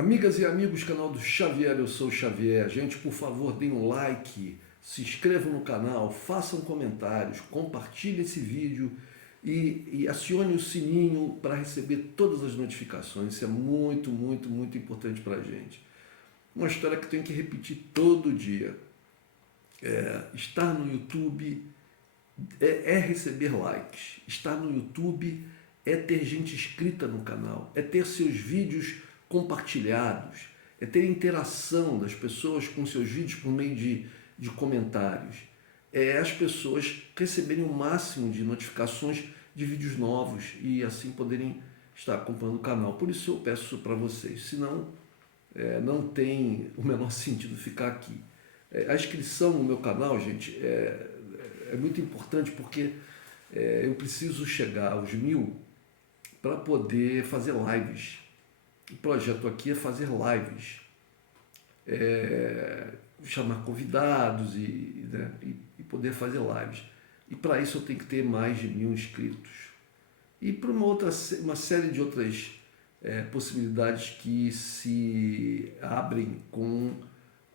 Amigas e amigos, canal do Xavier, eu sou o Xavier. Gente, por favor, deem um like, se inscrevam no canal, façam comentários, compartilhem esse vídeo e acione o sininho para receber todas as notificações. Isso é muito, muito, muito importante para a gente. Uma história que eu tenho que repetir todo dia. Estar no YouTube é receber likes. Estar no YouTube é ter gente inscrita no canal, é ter seus vídeos compartilhados, é ter interação das pessoas com seus vídeos por meio de comentários, é as pessoas receberem o máximo de notificações de vídeos novos e assim poderem estar acompanhando o canal. Por isso eu peço para vocês, senão não tem o menor sentido ficar aqui. A inscrição no meu canal, gente, é muito importante porque eu preciso chegar aos 1000 para poder fazer lives. O projeto aqui é fazer lives, chamar convidados e poder fazer lives. E para isso eu tenho que ter mais de 1000 inscritos. E para uma série de outras possibilidades que se abrem com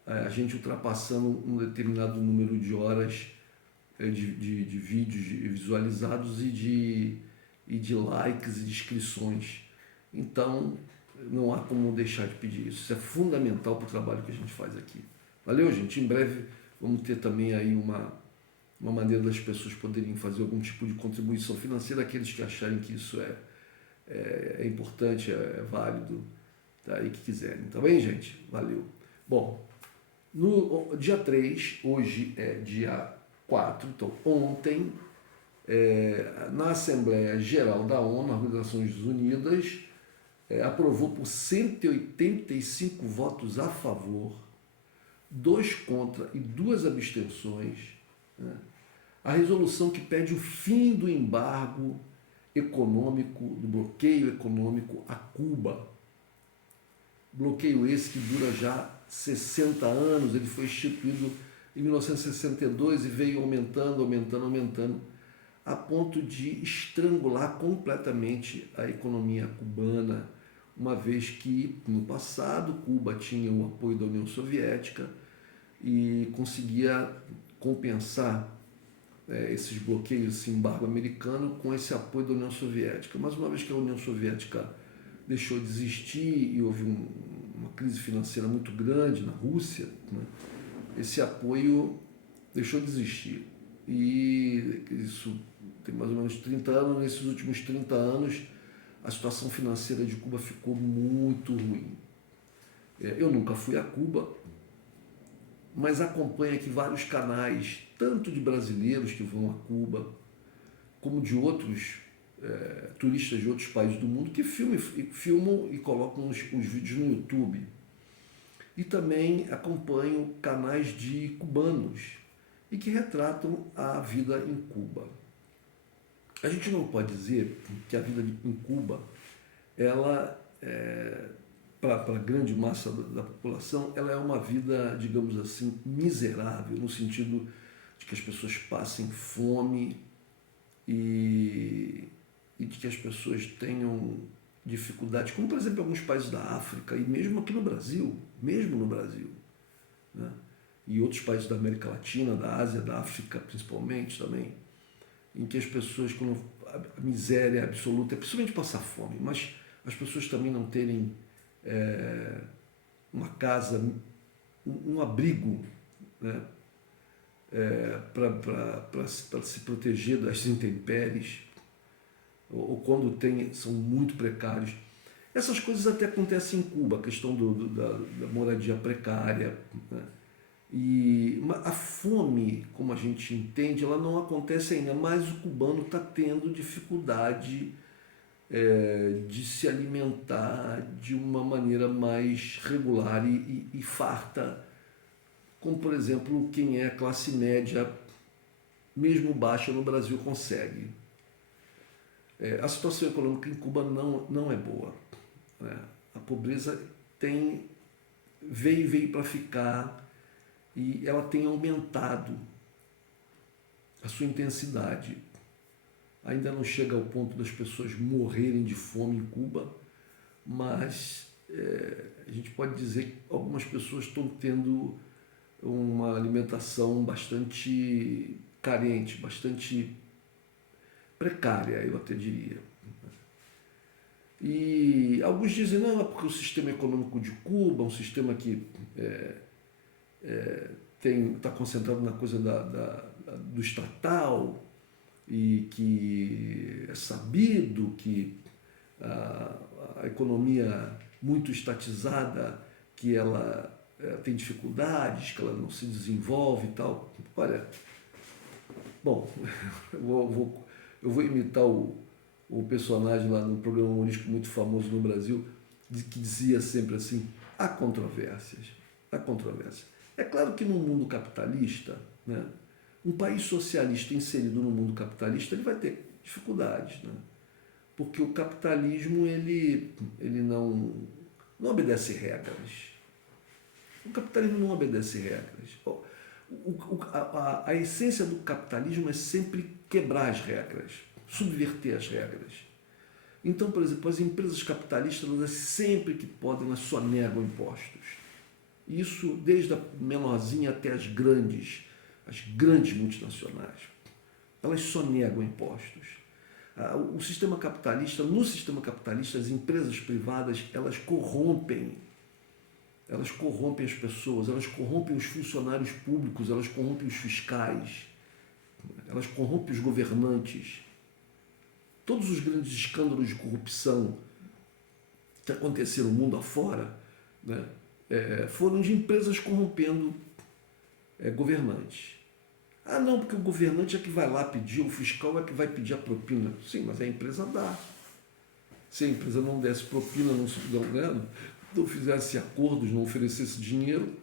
a gente ultrapassando um determinado número de horas de vídeos visualizados e de likes e de inscrições. Então, não há como deixar de pedir isso. Isso é fundamental para o trabalho que a gente faz aqui. Valeu, gente? Em breve vamos ter também aí uma maneira das pessoas poderem fazer algum tipo de contribuição financeira, aqueles que acharem que isso é importante, é válido, tá? E que quiserem. Tá bem, gente? Valeu. Bom, no dia 3, hoje é dia 4, então ontem, na Assembleia Geral da ONU, a Organização das Nações Unidas, aprovou por 185 votos a favor, 2 contra e 2 abstenções, né, a resolução que pede o fim do embargo econômico, do bloqueio econômico a Cuba. Bloqueio esse que dura já 60 anos, ele foi instituído em 1962 e veio aumentando, a ponto de estrangular completamente a economia cubana, uma vez que no passado Cuba tinha o apoio da União Soviética e conseguia compensar esses bloqueios, esse embargo americano com esse apoio da União Soviética. Mas uma vez que a União Soviética deixou de existir e houve uma crise financeira muito grande na Rússia, né, esse apoio deixou de existir. E isso tem mais ou menos 30 anos. Nesses últimos 30 anos, a situação financeira de Cuba ficou muito ruim. Eu nunca fui a Cuba, mas acompanho aqui vários canais, tanto de brasileiros que vão a Cuba, como de outros turistas de outros países do mundo que filmam e colocam os vídeos no YouTube. E também acompanho canais de cubanos e que retratam a vida em Cuba. A gente não pode dizer que a vida em Cuba, ela, para a grande massa da população, ela é uma vida, digamos assim, miserável, no sentido de que as pessoas passem fome e de que as pessoas tenham dificuldades, como por exemplo em alguns países da África e mesmo aqui no Brasil, né? E outros países da América Latina, da Ásia, da África principalmente também, em que as pessoas, quando a miséria absoluta, principalmente passar fome, mas as pessoas também não terem uma casa, um abrigo, né, para se proteger das intempéries, ou quando são muito precários. Essas coisas até acontecem em Cuba, a questão da moradia precária, né? E a fome, como a gente entende, ela não acontece ainda, mas o cubano está tendo dificuldade de se alimentar de uma maneira mais regular e farta, como por exemplo quem é classe média, mesmo baixa no Brasil, consegue. A situação econômica em Cuba não é boa, né? A pobreza veio para ficar e ela tem aumentado a sua intensidade. Ainda não chega ao ponto das pessoas morrerem de fome em Cuba, mas a gente pode dizer que algumas pessoas estão tendo uma alimentação bastante carente, bastante precária, eu até diria. E alguns dizem, não, é porque o sistema econômico de Cuba é um sistema que está concentrado na coisa do estatal e que é sabido que a economia muito estatizada, que ela tem dificuldades, que ela não se desenvolve e tal. Olha, bom, eu vou imitar o personagem lá no programa humorístico muito famoso no Brasil, que dizia sempre assim, há controvérsias, há controvérsias. É claro que no mundo capitalista, né, um país socialista inserido no mundo capitalista, ele vai ter dificuldades, né? Porque o capitalismo ele não obedece regras. O capitalismo não obedece regras. A essência do capitalismo é sempre quebrar as regras, subverter as regras. Então, por exemplo, as empresas capitalistas, elas sempre que podem, elas só negam impostos. Isso desde a menorzinha até as grandes multinacionais. Elas só negam impostos. O sistema capitalista, no sistema capitalista, as empresas privadas, elas corrompem as pessoas, elas corrompem os funcionários públicos, elas corrompem os fiscais, elas corrompem os governantes. Todos os grandes escândalos de corrupção que aconteceram no mundo afora, né, foram de empresas corrompendo governantes. Ah, não, porque o governante é que vai lá pedir, o fiscal é que vai pedir a propina. Sim, mas a empresa dá. Se a empresa não desse propina, não fizesse acordos, não oferecesse dinheiro,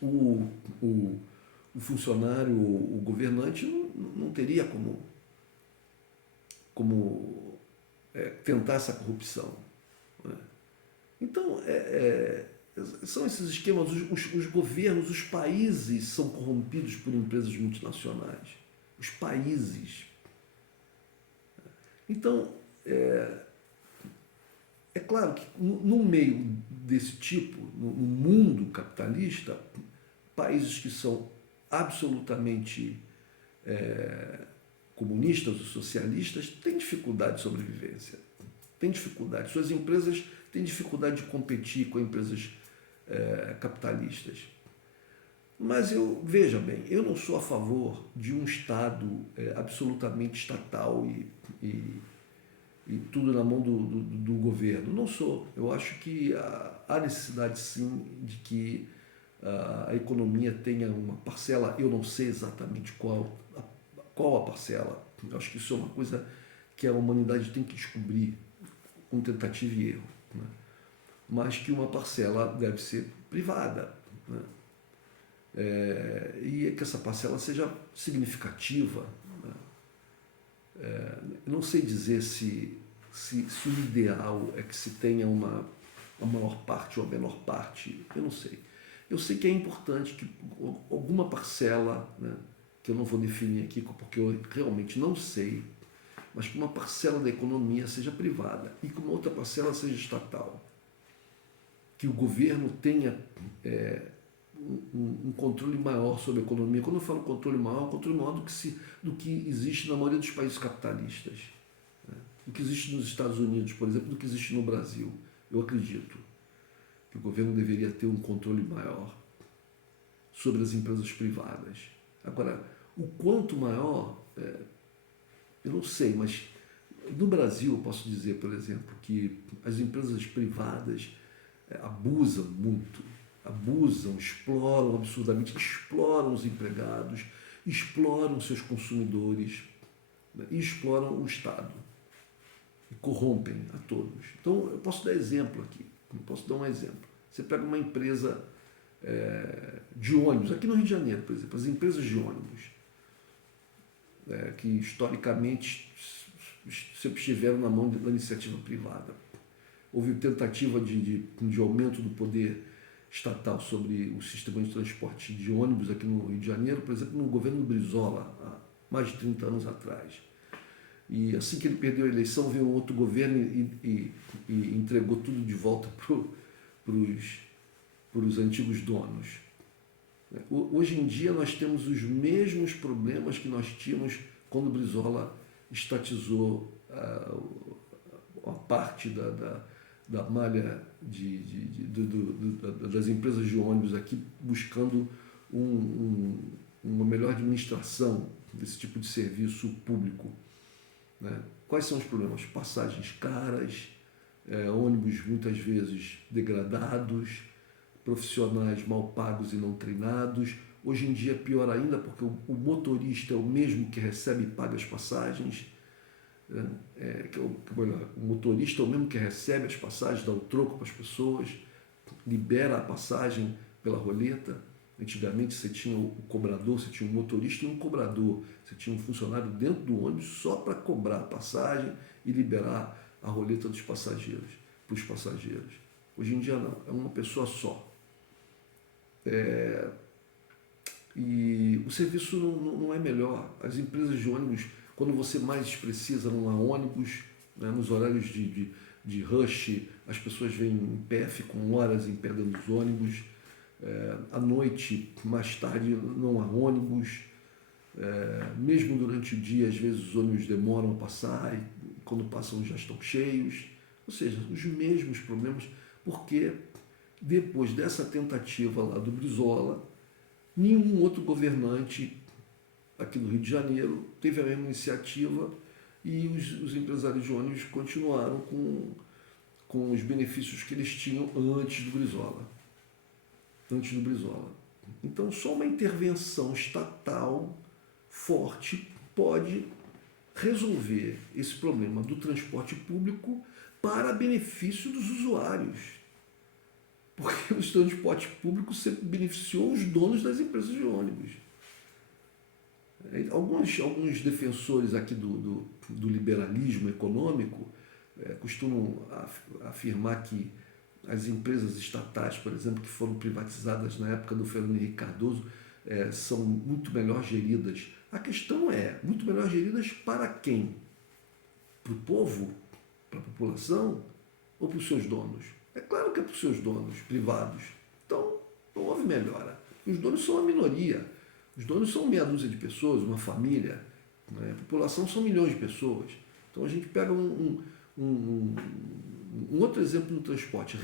o funcionário, o governante não teria como tentar essa corrupção. Né? Então, são esses esquemas, os governos, os países são corrompidos por empresas multinacionais. Os países. Então, é claro que no meio desse tipo, no mundo capitalista, países que são absolutamente comunistas ou socialistas têm dificuldade de sobrevivência. Têm dificuldade. Suas empresas têm dificuldade de competir com empresas capitalistas. Mas veja bem, eu não sou a favor de um Estado absolutamente estatal e tudo na mão do governo. Não sou. Eu acho que há necessidade, sim, de que a economia tenha uma parcela, eu não sei exatamente qual a parcela. Eu acho que isso é uma coisa que a humanidade tem que descobrir com tentativa e erro. Né? Mas que uma parcela deve ser privada. Né? E que essa parcela seja significativa. Né? Eu não sei dizer se o ideal é que se tenha a maior parte ou a menor parte, eu não sei. Eu sei que é importante que alguma parcela, né, que eu não vou definir aqui porque eu realmente não sei, mas que uma parcela da economia seja privada e que uma outra parcela seja estatal. Que o governo tenha um controle maior sobre a economia. Quando eu falo controle maior, é um controle maior do que existe na maioria dos países capitalistas. Né? Do que existe nos Estados Unidos, por exemplo, do que existe no Brasil. Eu acredito que o governo deveria ter um controle maior sobre as empresas privadas. Agora, o quanto maior, eu não sei, mas no Brasil eu posso dizer, por exemplo, que as empresas privadas abusam muito, exploram absurdamente, exploram os empregados, exploram seus consumidores, né, e exploram o Estado, e corrompem a todos. Então, eu posso dar exemplo aqui, posso dar um exemplo. Você pega uma empresa de ônibus, aqui no Rio de Janeiro, por exemplo, as empresas de ônibus, que historicamente sempre estiveram na mão da iniciativa privada. Houve tentativa de aumento do poder estatal sobre o sistema de transporte de ônibus aqui no Rio de Janeiro, por exemplo, no governo Brizola, há mais de 30 anos atrás. e assim que ele perdeu a eleição veio outro governo e entregou tudo de volta para os antigos donos. Hoje em dia nós temos os mesmos problemas que nós tínhamos quando o Brizola estatizou a parte da malha das empresas de ônibus aqui, buscando uma melhor administração desse tipo de serviço público. Né? Quais são os problemas? Passagens caras, ônibus muitas vezes degradados, profissionais mal pagos e não treinados. Hoje em dia é pior ainda, porque o motorista é o mesmo que recebe e paga as passagens. O motorista é o mesmo que recebe as passagens, dá o troco para as pessoas, libera a passagem pela roleta. Antigamente você tinha o cobrador, você tinha um motorista e um cobrador. Você tinha um funcionário dentro do ônibus só para cobrar a passagem e liberar a roleta dos passageiros, para os passageiros. Hoje em dia não, é uma pessoa só. E o serviço não é melhor. As empresas de ônibus, quando você mais precisa, não há ônibus, né? Nos horários de rush, as pessoas vêm em pé, ficam horas em pé dentro dos ônibus. À noite, mais tarde, não há ônibus. Mesmo durante o dia, às vezes os ônibus demoram a passar e quando passam já estão cheios. Ou seja, os mesmos problemas, porque depois dessa tentativa lá do Brizola, nenhum outro governante aqui do Rio de Janeiro teve a mesma iniciativa e os empresários de ônibus continuaram com os benefícios que eles tinham antes do Brizola. Então, só uma intervenção estatal forte pode resolver esse problema do transporte público para benefício dos usuários. Porque o transporte público sempre beneficiou os donos das empresas de ônibus. Alguns defensores aqui do liberalismo econômico costumam afirmar que as empresas estatais, por exemplo, que foram privatizadas na época do Fernando Henrique Cardoso, são muito melhor geridas. A questão é, muito melhor geridas para quem? Para o povo? Para a população? Ou para os seus donos? É claro que é para os seus donos privados. Então, não houve melhora. Os donos são a minoria. Os donos são meia dúzia de pessoas, uma família. Né? A população são milhões de pessoas. Então, a gente pega um outro exemplo no transporte.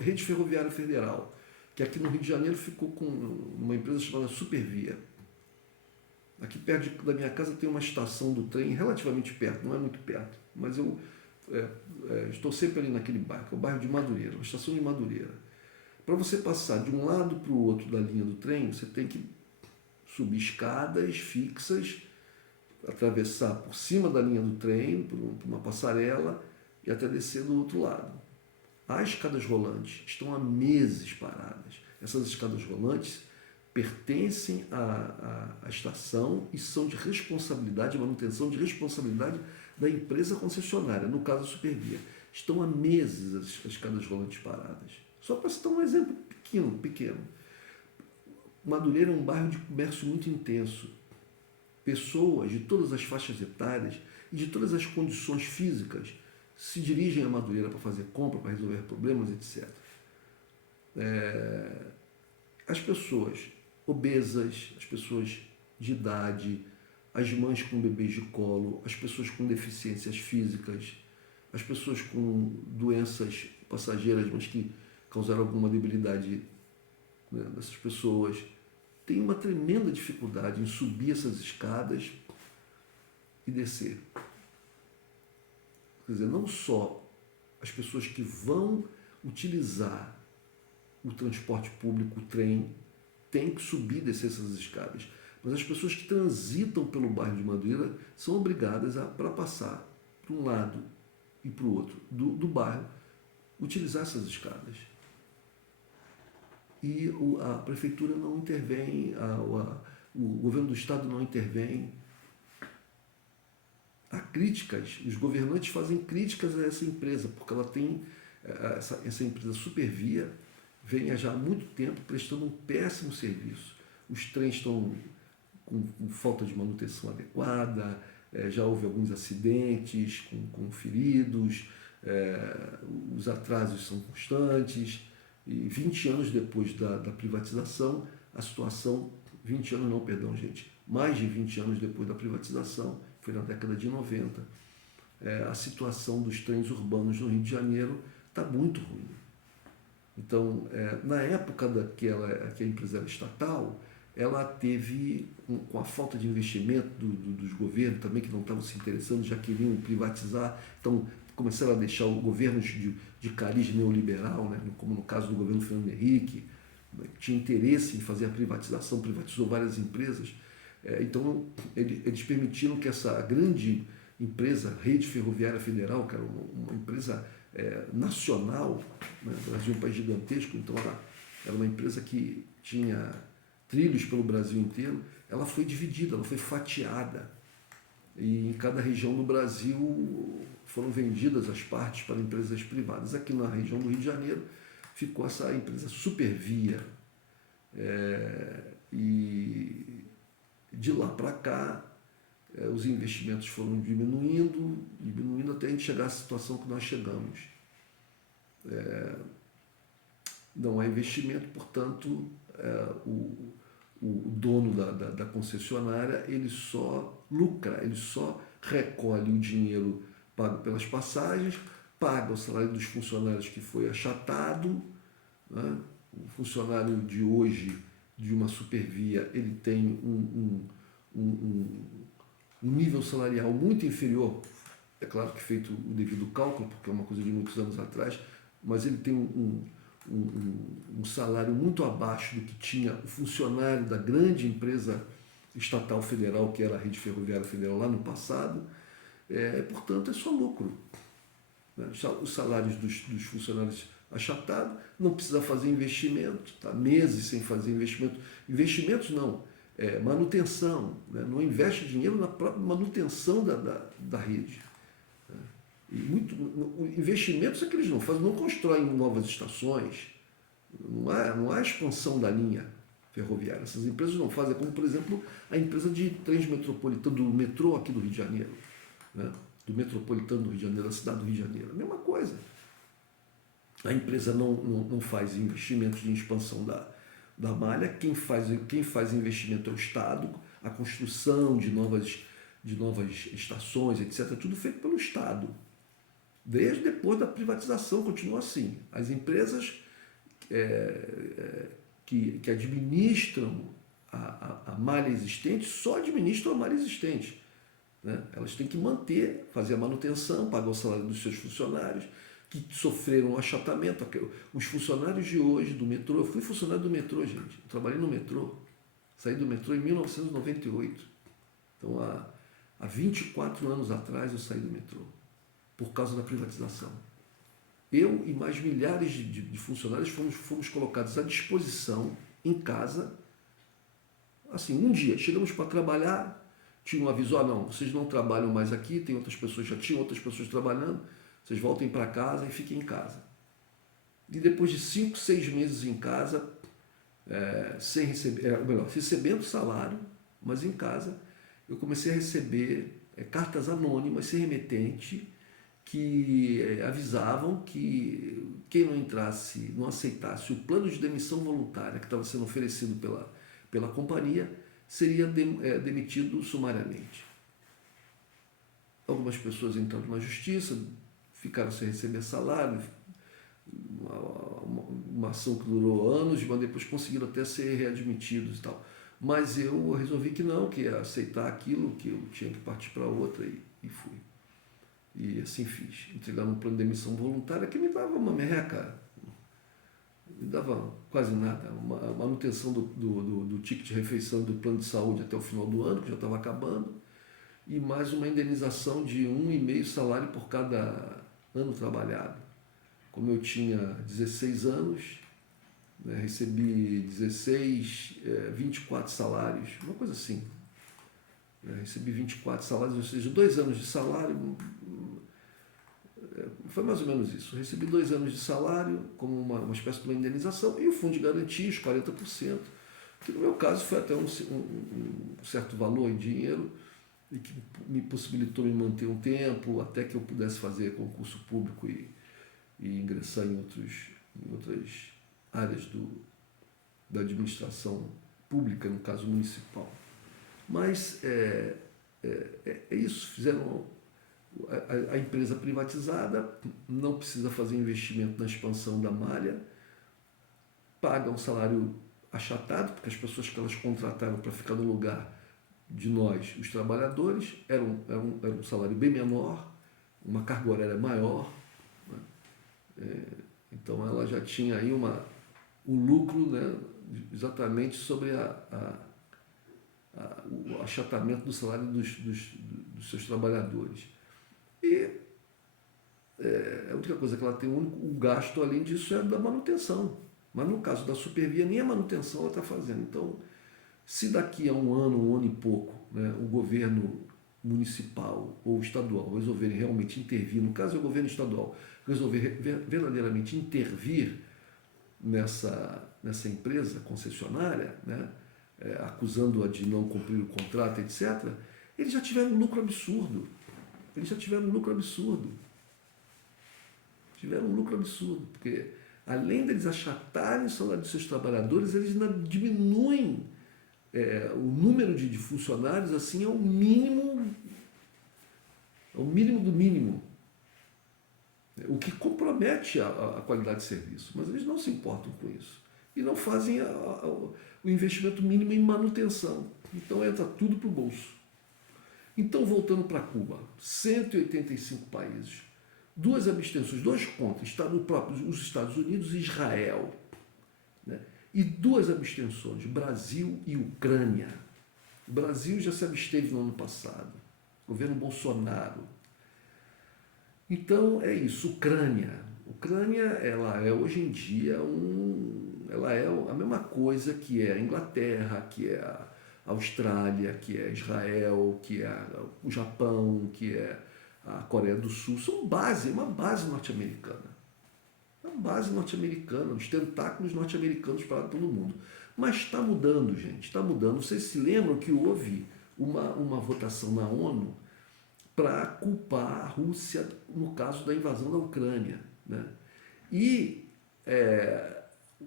Rede Ferroviária Federal, que aqui no Rio de Janeiro ficou com uma empresa chamada Supervia. Aqui perto da minha casa tem uma estação do trem relativamente perto, não é muito perto, mas eu estou sempre ali naquele bairro, que é o bairro de Madureira, uma estação de Madureira. Para você passar de um lado para o outro da linha do trem, você tem que subir escadas fixas, atravessar por cima da linha do trem, por uma passarela, e até descer do outro lado. As escadas rolantes estão há meses paradas. Essas escadas rolantes pertencem à estação e são de responsabilidade, manutenção de responsabilidade da empresa concessionária, no caso a Supervia. Estão há meses as escadas rolantes paradas. Só para citar um exemplo pequeno. Madureira é um bairro de comércio muito intenso. Pessoas de todas as faixas etárias e de todas as condições físicas se dirigem a Madureira para fazer compra, para resolver problemas, etc. As pessoas obesas, as pessoas de idade, as mães com bebês de colo, as pessoas com deficiências físicas, as pessoas com doenças passageiras, mas que causaram alguma debilidade, né, dessas pessoas, têm uma tremenda dificuldade em subir essas escadas e descer. Quer dizer, não só as pessoas que vão utilizar o transporte público, o trem, têm que subir e descer essas escadas, mas as pessoas que transitam pelo bairro de Madureira são obrigadas para passar para um lado e para o outro do bairro, utilizar essas escadas. E a prefeitura não intervém, o governo do estado não intervém. Há críticas, os governantes fazem críticas a essa empresa, porque ela tem, essa empresa Supervia vem já há muito tempo prestando um péssimo serviço. Os trens estão com falta de manutenção adequada, já houve alguns acidentes com feridos, os atrasos são constantes, e 20 anos depois da privatização, a situação, 20 anos não, perdão, gente, mais de 20 anos depois da privatização, foi na década de 90, a situação dos trens urbanos no Rio de Janeiro está muito ruim. Então, na época que a empresa era estatal, ela teve, com a falta de investimento dos governos também, que não estavam se interessando, já queriam privatizar, então começaram a deixar o governo de cariz neoliberal, né, como no caso do governo Fernando Henrique, tinha interesse em fazer a privatização, privatizou várias empresas. Então, eles permitiram que essa grande empresa, Rede Ferroviária Federal, que era uma empresa nacional, né? O Brasil é um país gigantesco, então ela era uma empresa que tinha trilhos pelo Brasil inteiro, ela foi dividida, ela foi fatiada. E em cada região do Brasil foram vendidas as partes para empresas privadas. Aqui na região do Rio de Janeiro ficou essa empresa Supervia. E de lá para cá, os investimentos foram diminuindo até a gente chegar à situação que nós chegamos. Não há investimento, portanto, o dono da concessionária ele só lucra, ele só recolhe o dinheiro pago pelas passagens, paga o salário dos funcionários que foi achatado, né? O funcionário de hoje de uma Supervia ele tem um nível salarial muito inferior, é claro que feito o devido cálculo, porque é uma coisa de muitos anos atrás, mas ele tem um salário muito abaixo do que tinha o funcionário da grande empresa estatal federal, que era a Rede Ferroviária Federal lá no passado, portanto é só lucro. Né? Os salários dos funcionários achatados, não precisa fazer investimento, tá? Meses sem fazer investimento. Investimentos não, manutenção, né? Não investe dinheiro na própria manutenção da rede. Né? E investimentos é que eles não fazem, não constroem novas estações, não há expansão da linha ferroviária. Essas empresas não fazem, como por exemplo a empresa de trens metropolitano, do metrô aqui do Rio de Janeiro, né? Do metropolitano do Rio de Janeiro, da cidade do Rio de Janeiro, a mesma coisa. A empresa não faz investimentos de expansão da malha, quem faz investimento é o Estado, a construção de novas estações, etc., tudo feito pelo Estado. Desde depois da privatização continua assim. As empresas que administram a malha existente só administram a malha existente. Né? Elas têm que manter, fazer a manutenção, pagar o salário dos seus funcionários, que sofreram um achatamento. Os funcionários de hoje do metrô, eu fui funcionário do metrô, gente, eu trabalhei no metrô, saí do metrô em 1998. Então, há 24 anos atrás eu saí do metrô, por causa da privatização. Eu e mais milhares de funcionários fomos colocados à disposição em casa. Assim, um dia, chegamos para trabalhar, tinha um aviso, não, vocês não trabalham mais aqui, tem outras pessoas, já tinham outras pessoas trabalhando, vocês voltem para casa e fiquem em casa. E depois de 5, 6 meses em casa, sem receber, recebendo salário, mas em casa, eu comecei a receber cartas anônimas, sem remetente, que avisavam que quem não aceitasse o plano de demissão voluntária que estava sendo oferecido pela companhia, seria demitido sumariamente. Algumas pessoas entraram na justiça, ficaram sem receber salário, uma ação que durou anos, mas depois conseguiram até ser readmitidos e tal. Mas eu resolvi que não, que ia aceitar aquilo, que eu tinha que partir para outra e fui. E assim fiz. Entregar um plano de demissão voluntária que me dava uma merreca, me dava quase nada, uma manutenção do ticket de refeição do plano de saúde até o final do ano, que já estava acabando, e mais uma indenização de 1,5 salário por cada ano trabalhado. Como eu tinha 16 anos, né, recebi 24 salários, uma coisa assim. Recebi 24 salários, ou seja, 2 anos de salário, foi mais ou menos isso. Recebi 2 anos de salário como uma espécie de uma indenização e o fundo de garantia, os 40%, que no meu caso foi até um certo valor em dinheiro, e que me possibilitou me manter um tempo até que eu pudesse fazer concurso público e ingressar em outras áreas da administração pública, no caso municipal. Mas é isso, fizeram a empresa privatizada, não precisa fazer investimento na expansão da malha, paga um salário achatado, porque as pessoas que elas contrataram para ficar no lugar de nós, os trabalhadores, era um salário bem menor, uma carga horária maior, né? Então ela já tinha aí o lucro, né, exatamente sobre o achatamento do salário dos seus trabalhadores. E a única coisa que ela tem, o gasto além disso é da manutenção. Mas no caso da Supervia, nem a manutenção ela está fazendo. Então, se daqui a um ano e pouco, né, o governo municipal ou estadual resolverem realmente intervir, no caso é o governo estadual, resolver verdadeiramente intervir nessa empresa concessionária, né, acusando-a de não cumprir o contrato, etc., eles já tiveram um lucro absurdo. Tiveram um lucro absurdo, porque além deles achatarem o salário dos seus trabalhadores, eles ainda diminuem o número de funcionários assim ao mínimo do mínimo, o que compromete a qualidade de serviço. Mas eles não se importam com isso e não fazem o investimento mínimo em manutenção. Então entra tudo para o bolso. Então, voltando para Cuba, 185 países, 2 abstenções, 2 contra, os Estados Unidos e Israel, né? E 2 abstenções, Brasil e Ucrânia. O Brasil já se absteve no ano passado, governo Bolsonaro. Então é isso, Ucrânia, ela é hoje em dia ela é a mesma coisa que é a Inglaterra, que é a Austrália, que é Israel, que é o Japão, que é a Coreia do Sul. São uma base norte-americana. Os tentáculos norte-americanos para todo mundo. Mas está mudando, gente, está mudando. Vocês se lembram que houve uma votação na ONU para culpar a Rússia no caso da invasão da Ucrânia, né? E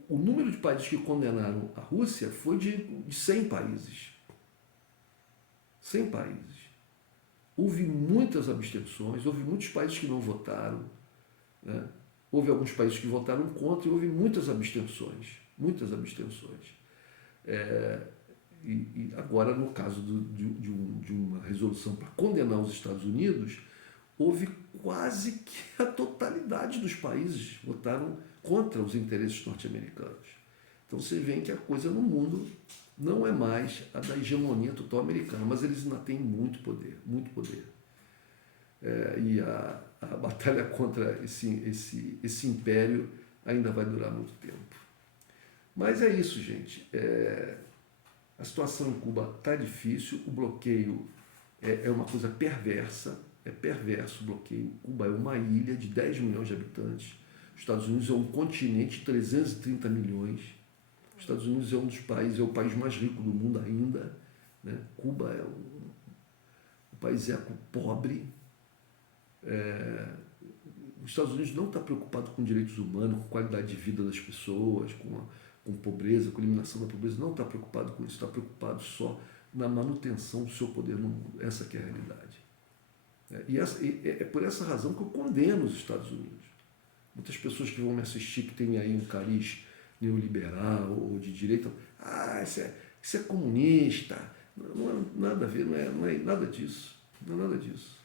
o número de países que condenaram a Rússia foi de 100 países. 100 países. Houve muitas abstenções, houve muitos países que não votaram, né? Houve alguns países que votaram contra e houve muitas abstenções. Muitas abstenções. E agora, no caso de uma resolução para condenar os Estados Unidos, houve quase que a totalidade dos países votaram contra os interesses norte-americanos. Então você vê que a coisa no mundo não é mais a da hegemonia total americana, mas eles ainda têm muito poder, muito poder. E a batalha contra esse império ainda vai durar muito tempo. Mas é isso, gente. A situação em Cuba está difícil, o bloqueio é uma coisa perversa, é perverso o bloqueio. Cuba é uma ilha de 10 milhões de habitantes, os Estados Unidos é um continente de 330 milhões, os Estados Unidos é um dos países, é o país mais rico do mundo ainda, né? Cuba é um país pobre. Os Estados Unidos não está preocupado com direitos humanos, com qualidade de vida das pessoas, com pobreza, com eliminação da pobreza, não está preocupado com isso, está preocupado só na manutenção do seu poder no mundo. Essa que é a realidade. E é por essa razão que eu condeno os Estados Unidos. Muitas pessoas que vão me assistir, que têm aí um cariz neoliberal ou de direita, isso é comunista, não é nada a ver, não é nada disso, não é nada disso.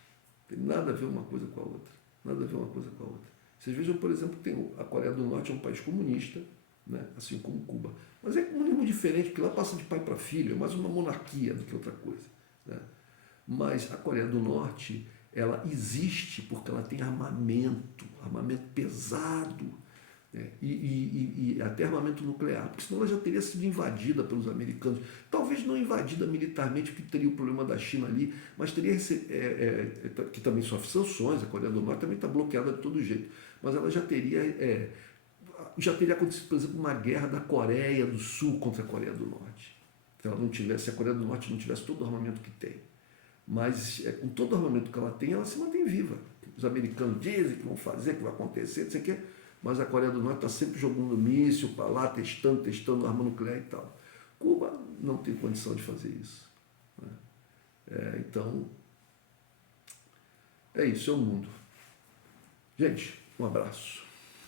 Tem nada a ver uma coisa com a outra, nada a ver uma coisa com a outra. Vocês vejam, por exemplo, que a Coreia do Norte é um país comunista, né? Assim como Cuba, mas é comunismo diferente, porque lá passa de pai para filho, é mais uma monarquia do que outra coisa, né? Mas a Coreia do Norte, ela existe porque ela tem armamento pesado, né? E até armamento nuclear, porque senão ela já teria sido invadida pelos americanos, talvez não invadida militarmente, porque teria o problema da China ali, mas teria que também sofre sanções, a Coreia do Norte também está bloqueada de todo jeito, mas ela já teria acontecido, por exemplo, uma guerra da Coreia do Sul contra a Coreia do Norte, se a Coreia do Norte não tivesse todo o armamento que tem. mas com todo o armamento que ela tem, ela se mantém viva. Os americanos dizem que vão fazer, que vai acontecer, não sei o quê, mas a Coreia do Norte está sempre jogando míssil para lá, testando arma nuclear e tal. Cuba não tem condição de fazer isso. Né? Então, é isso, é o mundo. Gente, um abraço.